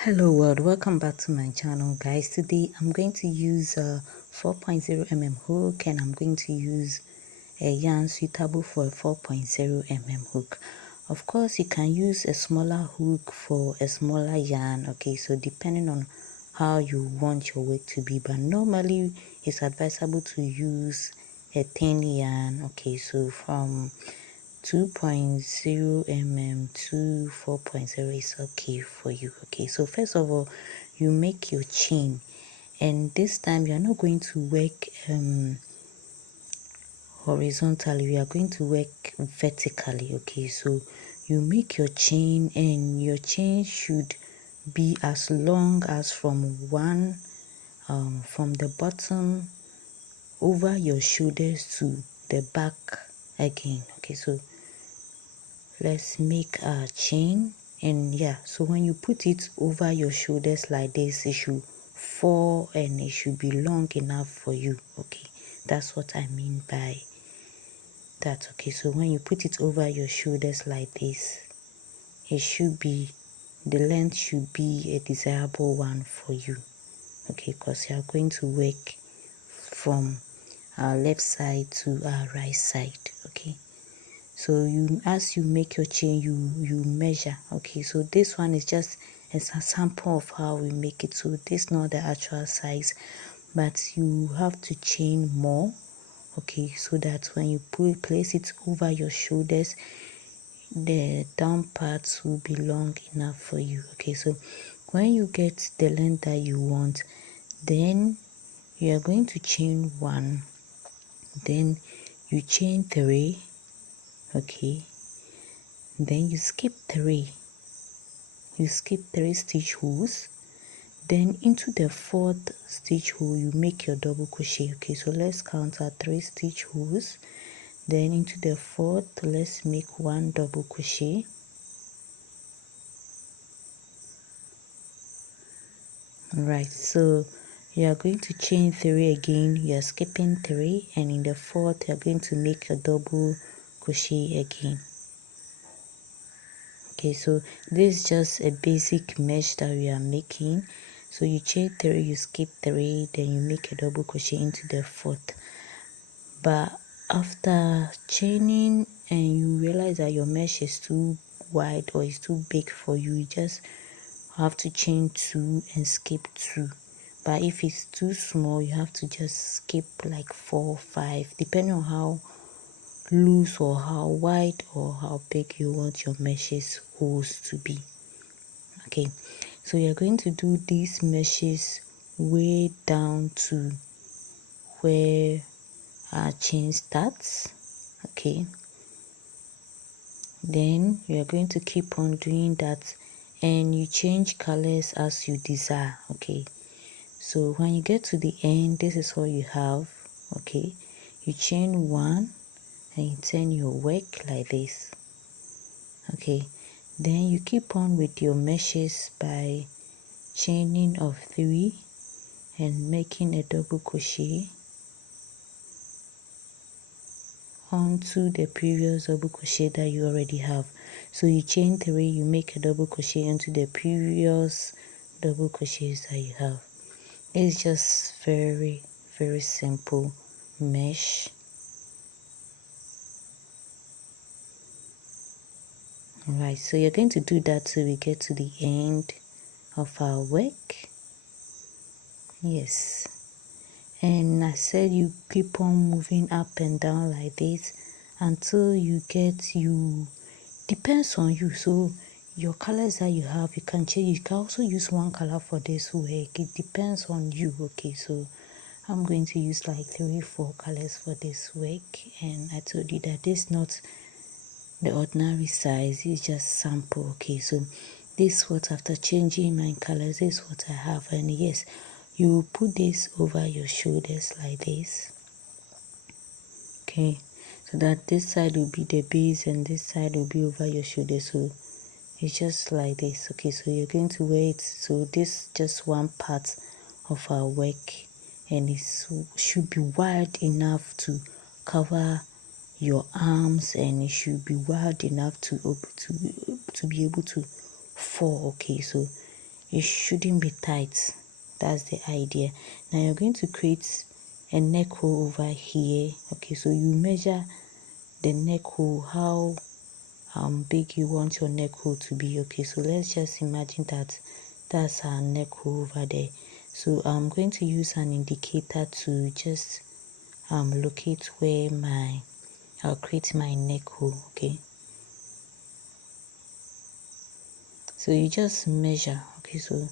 Hello world, welcome back to my channel guys. Today I'm going to use a 4.0 mm hook, and I'm going to use a yarn suitable for a 4.0 mm hook. Of course, you can use a smaller hook for a smaller yarn, okay, so depending on how you want your work to be, but normally it's advisable to use a thin yarn, okay, so from 2.0 mm to 4.0 is okay for you. Okay, so first of all, you make your chain, and this time you're not going to work horizontally, we are going to work vertically. Okay, so you make your chain, and your chain should be as long as from the bottom over your shoulders to the back again. Okay, so let's make our chain. And yeah, so when you put it over your shoulders like this, it should fall and it should be long enough for you. Okay, that's what I mean by that. Okay, so when you put it over your shoulders like this, it should be, the length should be a desirable one for you. Okay, because you are going to work from our left side to our right side. Okay, so you, as you make your chain, you measure. Okay, so this one is just as a sample of how we make it. So this is not the actual size, but you have to chain more, okay, so that when you place it over your shoulders, the down parts will be long enough for you. Okay, so when you get the length that you want, then you are going to chain one, then you chain three. Okay, then you skip three stitch holes, then into the fourth stitch hole you make your double crochet. Okay, so let's count our 3 stitch holes, then into the fourth let's make 1 double crochet. Right, so you are going to chain 3 again, you are skipping 3, and in the fourth you are going to make a double crochet again. Okay, so this is just a basic mesh that we are making. So you chain 3, you skip 3, then you make a double crochet into the fourth. But after chaining and you realize that your mesh is too wide or is too big for you, you just have to chain 2 and skip 2. But if it's too small, you have to just skip like 4, 5, depending on how loose or how wide or how big you want your meshes holes to be. Okay, so you're going to do these meshes way down to where our chain starts. Okay, then you're going to keep on doing that, and you change colors as you desire. Okay, so when you get to the end, this is what you have. Okay, you chain 1 and you turn your work like this. Okay, then you keep on with your meshes by chaining of 3 and making a double crochet onto the previous double crochet that you already have. So you chain 3, you make a double crochet into the previous double crochets that you have. It's just very simple mesh. Alright, so you're going to do that till we get to the end of our work. Yes, and I said you keep on moving up and down like this until you get, you depends on you. So your colors that you have, you can change. You can also use one color for this work. It depends on you. Okay, so I'm going to use like 3-4 colors for this work, and I told you that this is not the ordinary size, it's just sample. Okay, so this is what, after changing my colors, this is what I have. And yes, you put this over your shoulders like this. Okay, so that this side will be the base and this side will be over your shoulder. So it's just like this. Okay, so you're going to wear it. So this just one part of our work, and it should be wide enough to cover your arms, and it should be wide enough to be able to fall. Okay, so it shouldn't be tight. That's the idea. Now you're going to create a neck hole over here. Okay, so you measure the neck hole, how big you want your neck hole to be. Okay, so let's just imagine that that's our neck hole over there. So I'm going to use an indicator to just locate where I'll create my neck hole. Okay, so you just measure. Okay, so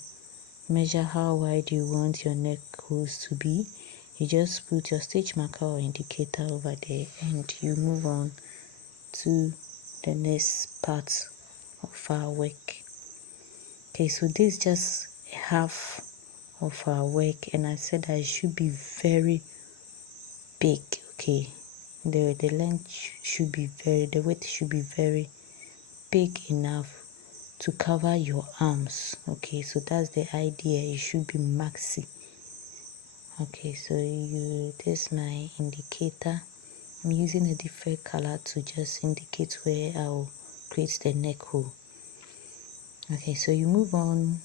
measure how wide you want your neck holes to be. You just put your stitch marker or indicator over there and you move on to the next part of our work. Okay, so this is just half of our work, and I said that it should be very big. Okay, the length should be the width should be very big enough to cover your arms. Okay, so that's the idea. It should be maxi. Okay, so this is my indicator. I'm using a different color to just indicate where I'll create the neck hole. Okay, so you move on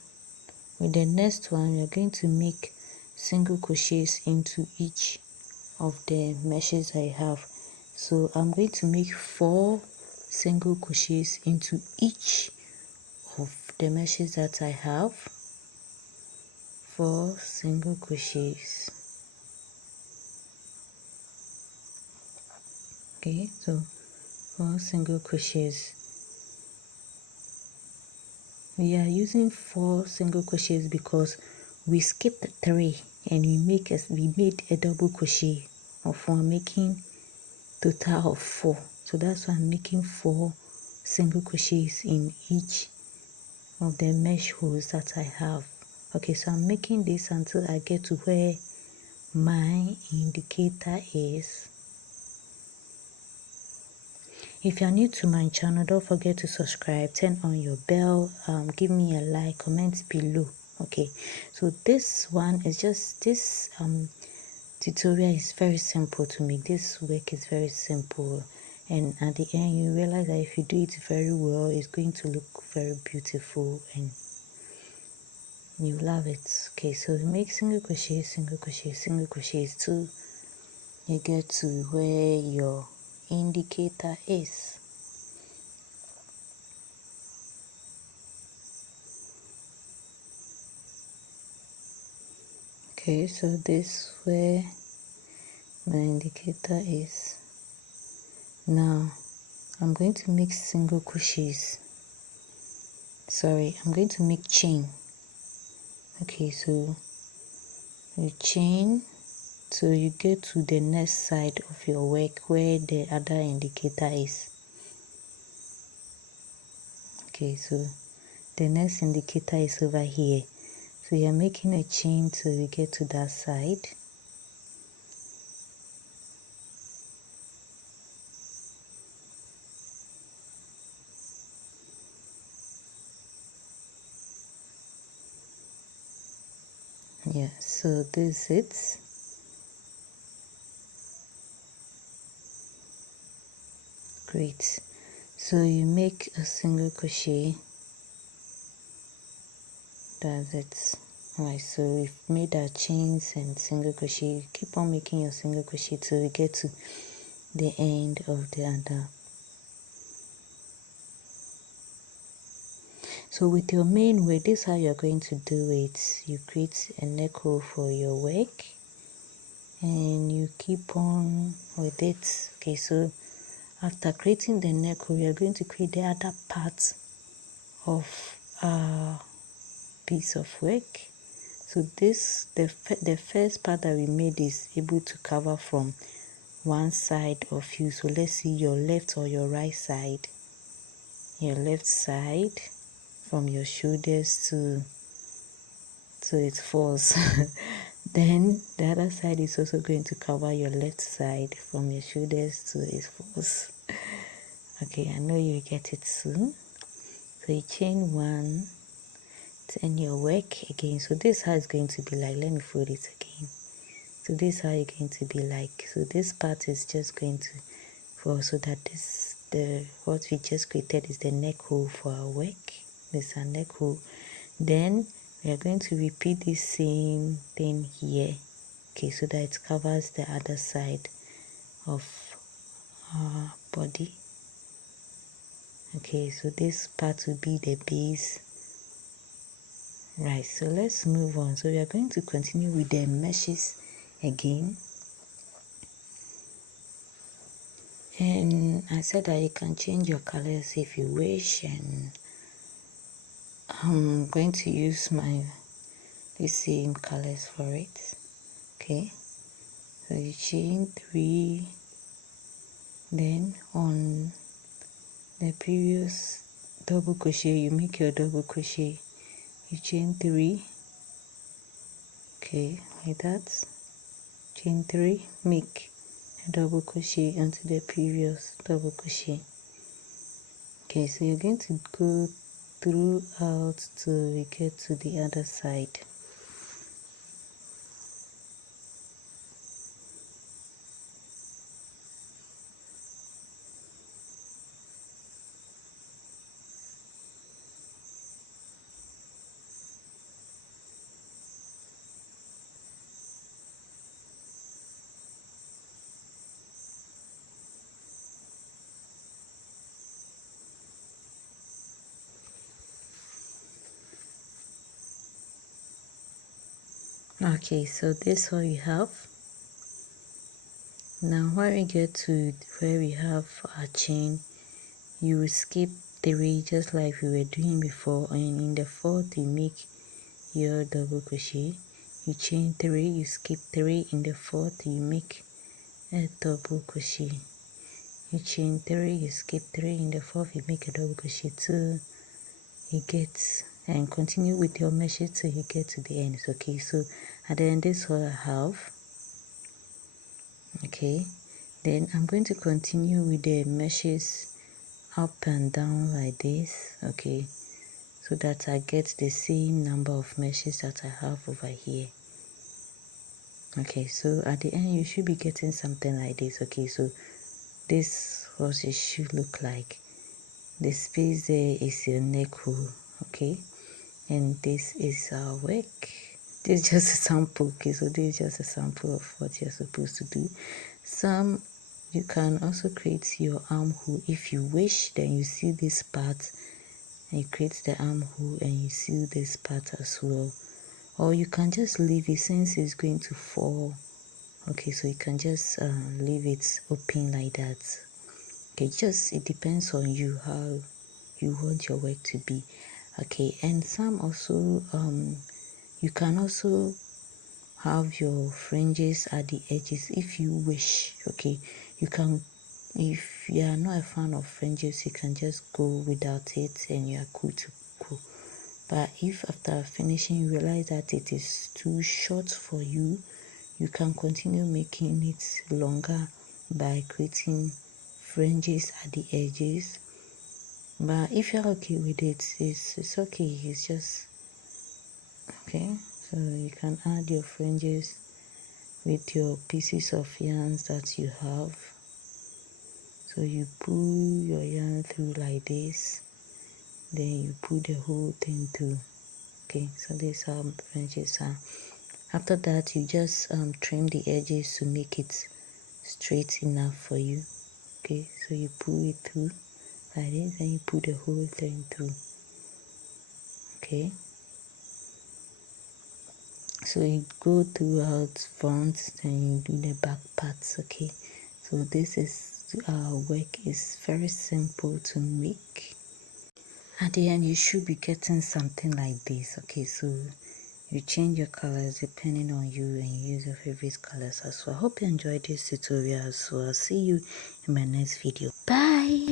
with the next one. You're going to make single crochets into each of the meshes I have. So I'm going to make 4 single crochets into each of the meshes that I have. 4 single crochets. Okay, so 4 single crochets. We are using 4 single crochets because we skipped 3 and we made a double crochet of 1, making total of 4. So that's why I'm making 4 single crochets in each of the mesh holes that I have. Okay, so I'm making this until I get to where my indicator is. If you're new to my channel, don't forget to subscribe, turn on your bell, give me a like, comment below. Okay, so this one is just this tutorial is very simple to make. This work is very simple, and at the end you realize that if you do it very well, it's going to look very beautiful and you love it. Okay, so you make single crochet, single crochet, single crochets till you get to where your indicator is. Okay, so this where my indicator is. Now I'm going to make single crochets. I'm going to make chain. Okay, so you chain till you get to the next side of your work where the other indicator is. Okay, so the next indicator is over here. So you're making a chain till you get to that side. Yeah, so this is it. Great. So you make a single crochet. That's it. Alright, so we've made our chains and single crochet. You keep on making your single crochet till you get to the end of the other. So with your main work, this is how you're going to do it. You create a neck hole for your work and you keep on with it. Okay, so after creating the neck hole, you're going to create the other part of our piece of work. So this the first part that we made is able to cover from one side of you. So let's see your left or your right side. Your left side from your shoulders to its falls. Then the other side is also going to cover your left side from your shoulders to its falls. Okay, I know you get it soon. So you chain 1, turn your work again. So this is how it's going to be like. Let me fold it again. So this is how it's going to be like. So this part is just going to fall so that what we just created is the neck hole for our work. This is our neck hole. Then we are going to repeat the same thing here, okay, so that it covers the other side of our body. Okay, so this part will be the base. Right, so let's move on. So we are going to continue with the meshes again. And I said that you can change your colors if you wish, and I'm going to use the same colors for it. Okay, so you chain 3, then on the previous double crochet you make your double crochet, you chain 3, okay, like that, chain 3, make a double crochet onto the previous double crochet. Okay, so you're going to go throughout till we get to the other side. Okay, so this is what we have. Now when we get to where we have our chain, you will skip 3 just like we were doing before, and in the 4th you make your double crochet, you chain 3, you skip 3, in the 4th you make a double crochet, you chain 3, you skip 3, in the 4th you make a double crochet till you get, and continue with your meshes till you get to the end. Okay, so at the end this is what I have. Okay, then I'm going to continue with the meshes up and down like this, okay, so that I get the same number of meshes that I have over here. Okay, so at the end you should be getting something like this. Okay, so this is what it should look like. The space there is your neck hole, okay, and this is our work. This is just a sample, okay, so this is just a sample of what you're supposed to do. You can also create your armhole if you wish. Then you see this part and you create the armhole and you see this part as well, or you can just leave it since it's going to fall. Okay, so you can just leave it open like that. Okay, just it depends on you how you want your work to be. Okay, and some also you can also have your fringes at the edges if you wish. Okay, you can, if you are not a fan of fringes, you can just go without it and you are cool to go. But if after finishing you realize that it is too short for you, you can continue making it longer by creating fringes at the edges. But if you're okay with it, it's okay, it's just okay. So you can add your fringes with your pieces of yarns that you have. So you pull your yarn through like this, then you pull the whole thing through. Okay, so this is how fringes are. After that you just trim the edges to make it straight enough for you. Okay, so you pull it through like this and you pull the whole thing through. Okay, so you go throughout front, then you do the back parts. Okay, so this is our work, is very simple to make. At the end you should be getting something like this. Okay, so you change your colors depending on you and you use your favorite colors as well. I hope you enjoyed this tutorial, so I'll see you in my next video. Bye.